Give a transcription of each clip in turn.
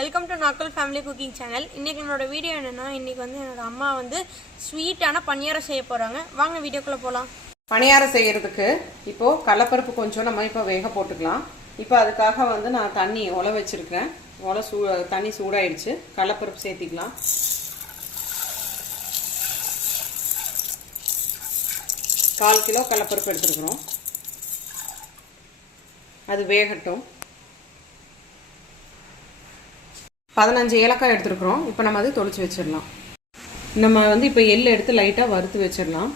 Welcome to நாக்கல் family cooking channel. இன்றைக்கி என்னோட வீடியோ என்னென்னா, இன்றைக்கி வந்து என்னோட அம்மா வந்து ஸ்வீட்டான பணியாரம் செய்ய போகிறாங்க. வாங்க வீடியோக்குள்ளே போகலாம். பணியாரம் செய்கிறதுக்கு இப்போது கடலப்பருப்பு கொஞ்சம் நம்ம இப்போ வேக போட்டுக்கலாம். இப்போ அதுக்காக வந்து நான் தண்ணி உலை வச்சுருக்கேன். தண்ணி சூடாயிடுச்சு. கடலப்பருப்பு சேர்த்திக்கலாம். கால் கிலோ கடலப்பருப்பு எடுத்துருக்குறோம். அது வேகட்டும். 15 ஏலக்காய் எடுத்துருக்குறோம். இப்போ நம்ம அது தொளிச்சு வச்சிடலாம். நம்ம வந்து இப்போ எள்ளு எடுத்து லைட்டாக வறுத்து வச்சிடலாம்.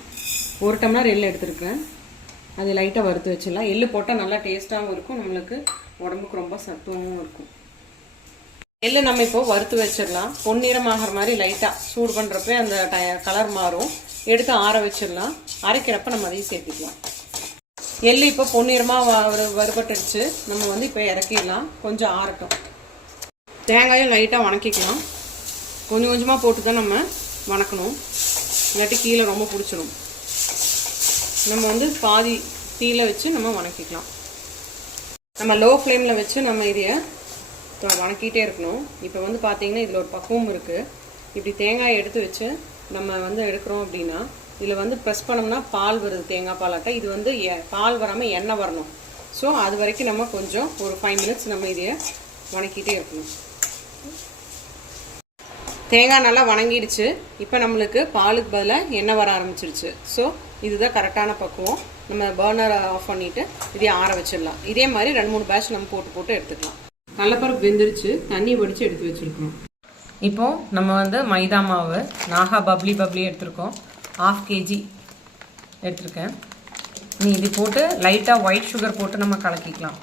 1 டம்ளர் எள்ளு எடுத்துருக்கேன். அது லைட்டாக வறுத்து வச்சிடலாம். எள்ளு போட்டால் நல்லா டேஸ்ட்டாகவும் இருக்கும், நம்மளுக்கு உடம்புக்கு ரொம்ப சத்துவமும் இருக்கும். எள்ளு நம்ம இப்போ வறுத்து வச்சிடலாம். பொன்னிறமாகிற மாதிரி லைட்டாக சூடு பண்ணுறப்ப அந்த கலர் மாறும். எடுத்து ஆற வச்சிடலாம். அரைக்கிறப்ப நம்ம அதையும் சேர்த்துக்கலாம். எள்ளு இப்போ பொன்னிறமாக வறுபட்டுடுச்சு. நம்ம வந்து இப்போ இறக்கிடலாம். கொஞ்சம் ஆறட்டும். தேங்காயும் லைட்டாக வணக்கிக்கலாம். கொஞ்சம் கொஞ்சமாக போட்டு தான் நம்ம வணக்கணும், இல்லாட்டி கீழே ரொம்ப பிடிச்சிடும். நம்ம வந்து பாதி தீயில வச்சு நம்ம வணக்கிக்கலாம். நம்ம லோ ஃப்ளேமில் வச்சு நம்ம இதையை வணக்கிட்டே இருக்கணும். இப்போ வந்து பார்த்தீங்கன்னா இதில் ஒரு பக்குவம் இருக்குது. இப்படி தேங்காயை எடுத்து வச்சு நம்ம வந்து எடுக்கிறோம் அப்படின்னா இதில் வந்து ப்ரெஸ் பண்ணோம்னா பால் வருது, தேங்காய் பாலாட்டை. இது வந்து பால் வராமல் எண்ணெய் வரணும். ஸோ அது வரைக்கும் நம்ம கொஞ்சம் ஒரு 5 மினிட்ஸ் நம்ம இதையை வணக்கிட்டே இருக்கணும். தேங்காய் நல்லா வணங்கிடுச்சு. இப்போ நம்மளுக்கு பாலுக்கு பதிலாக எண்ணெய் வர ஆரம்பிச்சிருச்சு. ஸோ இதுதான் கரெக்டான பக்குவம். நம்ம பர்னரை ஆஃப் பண்ணிவிட்டு இதையே ஆற வச்சிடலாம். இதே மாதிரி 2-3 பேட்ச் நம்ம போட்டு எடுத்துக்கலாம். கடலப்பருப்பு வெந்துருச்சு. தண்ணி வடித்து எடுத்து வச்சுருக்கோம். இப்போது நம்ம வந்து மைதா மாவு நாகா பப்ளி எடுத்துருக்கோம். 1/2 kg எடுத்துருக்கேன். இது போட்டு லைட்டாக ஒயிட் சுகர் போட்டு நம்ம கலக்கிக்கலாம்.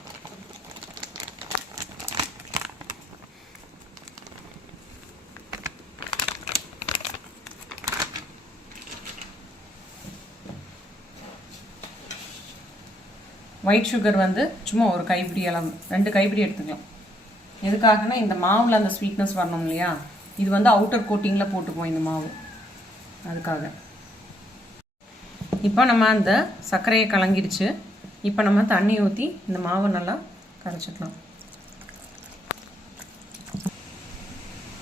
ஒயிட் சுகர் வந்து சும்மா ஒரு கைப்பிடி அளவு, 2 கைப்பிடி எடுத்துக்கலாம். எதுக்காகனா இந்த மாவில் அந்த ஸ்வீட்னஸ் வரணும் இல்லையா. இது வந்து அவுட்டர் கோட்டிங்கில் போட்டுக்குவோம் இந்த மாவு, அதுக்காக. இப்போ நம்ம அந்த சர்க்கரையை கலங்கிடுச்சு. இப்போ நம்ம தண்ணி ஊற்றி இந்த மாவை நல்லா கரைச்சிக்கலாம்.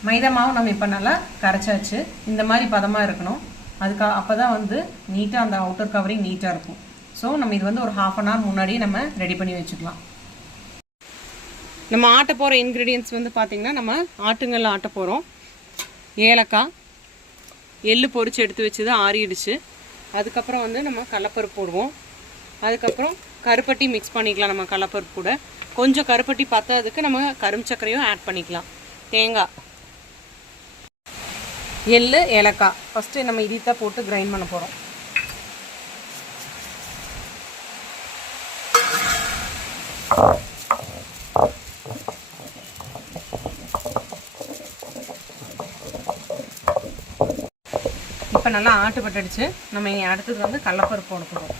மைதா மாவு நம்ம இப்போ நல்லா கரைச்சாச்சு. இந்த மாதிரி பதமாக இருக்கணும். அப்போ தான் வந்து நீட்டாக அந்த அவுட்டர் கவரிங் நீட்டாக இருக்கும். ஸோ நம்ம இது வந்து ஒரு 1/2 hour முன்னாடியே நம்ம ரெடி பண்ணி வச்சுக்கலாம். நம்ம ஆட்ட போகிற இன்க்ரீடியன்ட்ஸ் வந்து பார்த்திங்கன்னா, நம்ம ஆட்டுங்கல்ல ஆட்ட போகிறோம். ஏலக்காய், எள்ளு பொரிச்சு எடுத்து வச்சு ஆறிடுச்சு. அதுக்கப்புறம் வந்து நம்ம கடலப்பருப்பு போடுவோம். அதுக்கப்புறம் கருப்பட்டி மிக்ஸ் பண்ணிக்கலாம். நம்ம கடலப்பருப்பு கூட கொஞ்சம் கருப்பட்டி பத்தாததுக்கு நம்ம கரும்பு சர்க்கரையும் ஆட் பண்ணிக்கலாம். தேங்காய், எள்ளு, ஏலக்காய் ஃபஸ்ட்டு நம்ம இதைத்தான் போட்டு கிரைண்ட் பண்ண போகிறோம். இப்போ நல்லா ஆட்டுப்பட்டுடுச்சு. நம்ம இனி அடுத்தது வந்து கடலப்பருப்பு போட போகிறோம்.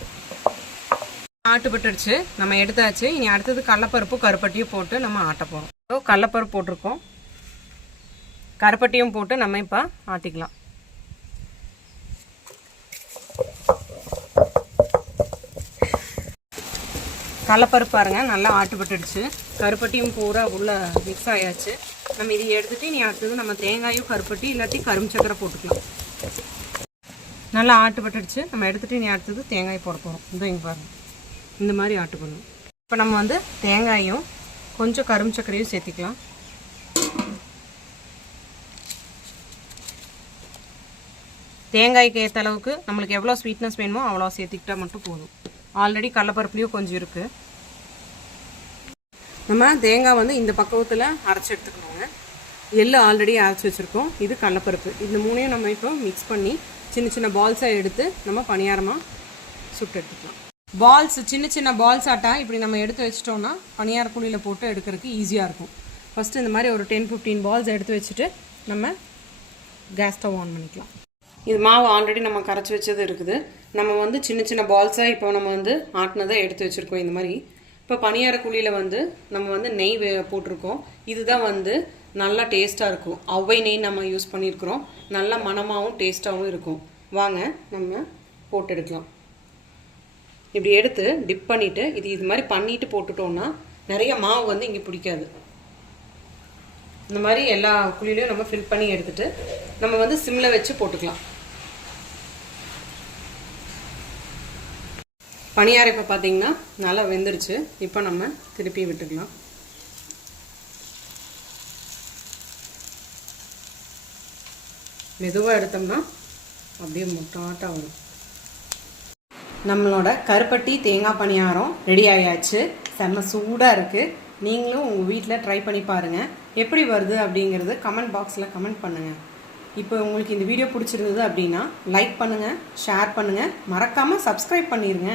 ஆட்டுப்பட்டுடுச்சு, நம்ம எடுத்தாச்சு. இனி அடுத்தது கடலப்பருப்பு கருப்பட்டியும் போட்டு நம்ம ஆட்ட போகிறோம். ஸோ கடலப்பருப்பு போட்டிருக்கோம், கருப்பட்டியும் போட்டு நம்ம இப்போ ஆட்டிக்கலாம். கடலப்பருப்பு பாருங்க நல்லா ஆட்டுப்பட்டுடுச்சு. கருப்பட்டியும் பூரா உள்ள மிக்ஸ் ஆயாச்சு. நம்ம இதை எடுத்துகிட்டு இனி அடுத்தது நம்ம தேங்காயும் கருப்பட்டி இல்லாட்டி கரும்பு சக்கரை போட்டுக்கலாம். நல்லா ஆட்டுப்பட்டுடுச்சு. நம்ம எடுத்துகிட்டு இனி அடுத்தது தேங்காய் போட போகிறோம். இங்கே பாருங்கள், இந்த மாதிரி ஆட்டு பண்ணணும். இப்போ நம்ம வந்து தேங்காயும் கொஞ்சம் கரும்பு சக்கரையும் சேர்த்திக்கலாம். தேங்காய்க்கு ஏற்ற அளவுக்கு நம்மளுக்கு எவ்வளோ ஸ்வீட்னஸ் வேணுமோ அவ்வளோ சேர்த்துக்கிட்டா மட்டும் போதும். ஆல்ரெடி கடலப்பருப்புலேயும் கொஞ்சம் இருக்குது. நம்ம தேங்காய் வந்து இந்த பக்குவத்தில் அரைச்சி எடுத்துக்கணுங்க. எள்ளு ஆல்ரெடி அரைச்சி வச்சுருக்கோம். இது கடலப்பருப்பு. இந்த 3ஐயும் நம்ம இப்போ மிக்ஸ் பண்ணி சின்ன சின்ன பால்ஸாக எடுத்து நம்ம பணியாரமாக சுட்டு எடுத்துக்கலாம். சின்ன பால்ஸ் ஆட்டா இப்படி நம்ம எடுத்து வச்சிட்டோம்னா பணியார குழியில் போட்டு எடுக்கிறதுக்கு ஈஸியாக இருக்கும். ஃபஸ்ட்டு இந்த மாதிரி ஒரு 10-15 பால்ஸ் எடுத்து வச்சுட்டு நம்ம கேஸ் ஸ்டவ் ஆன் பண்ணிக்கலாம். இது மாவு ஆல்ரெடி நம்ம கரைச்சி வச்சது இருக்குது. நம்ம வந்து சின்ன சின்ன பால்ஸாக இப்போ நம்ம வந்து ஆட்டினதை எடுத்து வச்சுருக்கோம். இந்த மாதிரி இப்போ பணியார குழியில் வந்து நம்ம வந்து நெய் போட்டிருக்கோம். இதுதான் வந்து நல்லா டேஸ்ட்டாக இருக்கும். ஔவை நெய் நம்ம யூஸ் பண்ணியிருக்கிறோம். நல்லா மணமாகவும் டேஸ்ட்டாகவும் இருக்கும். வாங்க நம்ம போட்டு எடுக்கலாம். இப்படி எடுத்து டிப் பண்ணிவிட்டு இது மாதிரி பண்ணிவிட்டு போட்டுட்டோம்னா நிறைய மாவு வந்து இங்கே பிடிக்காது. இந்த மாதிரி எல்லா குழியிலையும் நம்ம ஃபில் பண்ணி எடுத்துட்டு நம்ம வந்து சிம்மில் வச்சு போட்டுக்கலாம். பணியாரம் இப்போ பார்த்தீங்கன்னா நல்லா வெந்துருச்சு. இப்போ நம்ம திருப்பி விட்டுக்கலாம். மெதுவாக எடுத்தோம்னா அப்படியே முட்டாட்டாக வரும். நம்மளோட கருப்பட்டி தேங்காய் பணியாரம் ரெடி ஆயாச்சு. செம்ம சூடாக இருக்குது. நீங்களும் உங்கள் வீட்டில் ட்ரை பண்ணி பாருங்கள். எப்படி வருது அப்படிங்கிறது கமெண்ட் பாக்ஸில் கமெண்ட் பண்ணுங்கள். இப்போ உங்களுக்கு இந்த வீடியோ பிடிச்சிருந்தது அப்படின்னா லைக் பண்ணுங்கள், ஷேர் பண்ணுங்கள், மறக்காமல் சப்ஸ்கிரைப் பண்ணிடுங்க.